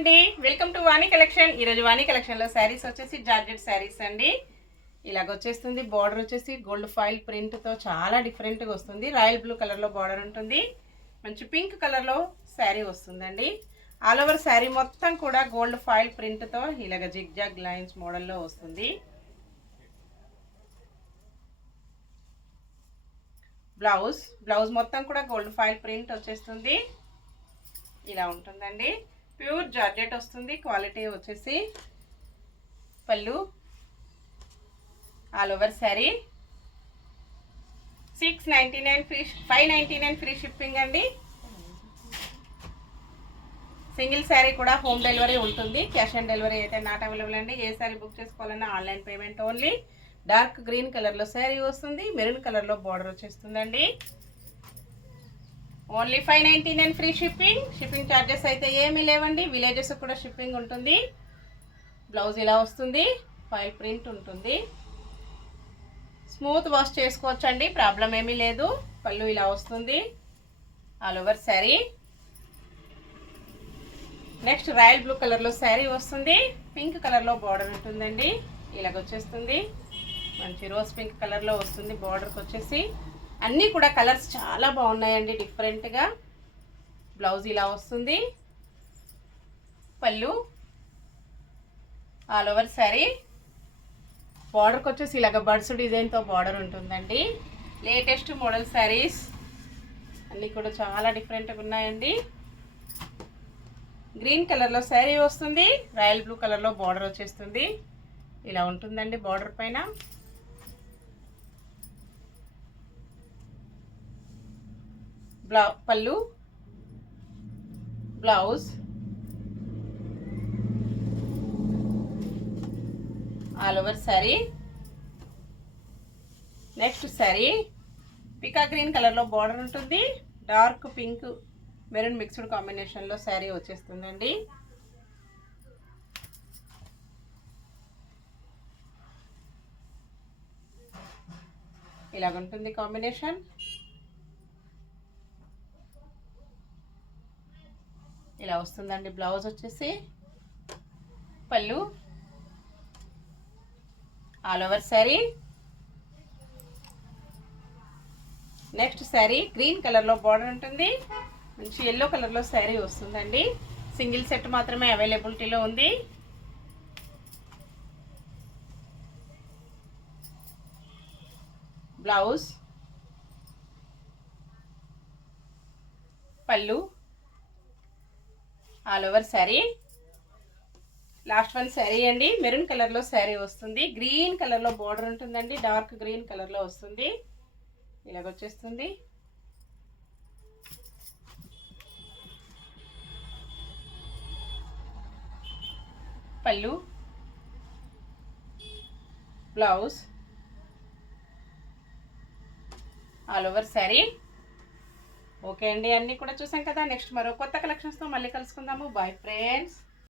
అండి, welcome to Vani collection. ఈరోజు వాణి కలెక్షన్లో శారీస్ వచ్చేసి జార్జెట్ శారీస్ అండి. ఇలాగ వచ్చేస్తుంది. బార్డర్ వచ్చేసి గోల్డ్ ఫాయిల్ ప్రింట్తో చాలా డిఫరెంట్గా వస్తుంది. రాయల్ బ్లూ కలర్లో బార్డర్ ఉంటుంది. మంచి పింక్ కలర్లో శారీ వస్తుందండి. ఆల్ ఓవర్ శారీ మొత్తం కూడా గోల్డ్ ఫాయిల్ ప్రింట్తో ఇలాగ జిగ్ జాగ్ లైన్స్ మోడల్లో వస్తుంది. బ్లౌజ్ మొత్తం కూడా గోల్డ్ ఫాయిల్ ప్రింట్ వచ్చేస్తుంది. ఇలా ఉంటుందండి. ప్యూర్ జార్జెట్ వస్తుంది. క్వాలిటీ వచ్చేసి పళ్ళు, all over sari 699 free, 599 free shipping అండి. సింగిల్ శారీ కూడా హోమ్ డెలివరీ ఉంటుంది. క్యాష్ ఆన్ డెలివరీ అయితే నాట్ అవైలబుల్ అండి. ఏ శారీ బుక్ చేసుకోవాలన్నా online payment only. Dark green కలర్లో శారీ వస్తుంది. మెరూన్ కలర్లో బార్డర్ వచ్చేస్తుందండి. Only 599 free shipping. Shipping charges అయితే ఏమీ లేవండి. విలేజెస్ కూడా షిప్పింగ్ ఉంటుంది. బ్లౌజ్ ఇలా వస్తుంది. ఫాయిల్ ప్రింట్ ఉంటుంది. స్మూత్ వాష్ చేసుకోవచ్చండి, ప్రాబ్లం ఏమీ లేదు. పళ్ళు ఇలా వస్తుంది. All over sari. Next royal blue కలర్లో శారీ వస్తుంది. పింక్ కలర్లో బార్డర్ ఉంటుందండి. ఇలాగ వచ్చేస్తుంది. మంచి రోజ్ పింక్ కలర్లో వస్తుంది. బార్డర్కి వచ్చేసి అన్నీ కూడా కలర్స్ చాలా బాగున్నాయండి, డిఫరెంట్గా. బ్లౌజ్ ఇలా వస్తుంది. పళ్ళు, ఆల్ ఓవర్ శారీ. బార్డర్కి వచ్చేసి ఇలాగ బర్డ్స్ డిజైన్తో బార్డర్ ఉంటుందండి. లేటెస్ట్ మోడల్ శారీస్ అన్నీ కూడా చాలా డిఫరెంట్గా ఉన్నాయండి. గ్రీన్ కలర్లో శారీ వస్తుంది. రాయల్ బ్లూ కలర్లో బార్డర్ వచ్చేస్తుంది. ఇలా ఉంటుందండి. బార్డర్ పైన పళ్ళు, blouse, all over sari. Next sari పికా గ్రీన్ కలర్లో బార్డర్ ఉంటుంది. డార్క్ పింక్ మెరూన్ మిక్స్డ్ కాంబినేషన్లో శారీ వచ్చేస్తుందండి. ఇలాగుంటుంది కాంబినేషన్. ఇలా వస్తుందండి. బ్లౌజ్ వచ్చేసి పళ్ళు, all over sari. Next sari green కలర్లో బార్డర్ ఉంటుంది. మంచి ఎల్లో కలర్లో శారీ వస్తుందండి. సింగిల్ సెట్ మాత్రమే అవైలబిలిటీలో ఉంది. బ్లౌజ్, పళ్ళు, all over sari. Last one sari అండి. మెరూన్ కలర్లో శారీ వస్తుంది. గ్రీన్ కలర్లో బార్డర్ ఉంటుందండి. డార్క్ గ్రీన్ కలర్లో వస్తుంది. ఇలాగొచ్చేస్తుంది. పళ్ళు, blouse, all over sari. Okay అండి, అన్నీ కూడా చూసాం కదా. నెక్స్ట్ మరో కొత్త కలెక్షన్స్తో మళ్ళీ కలుసుకుందాము. Bye friends.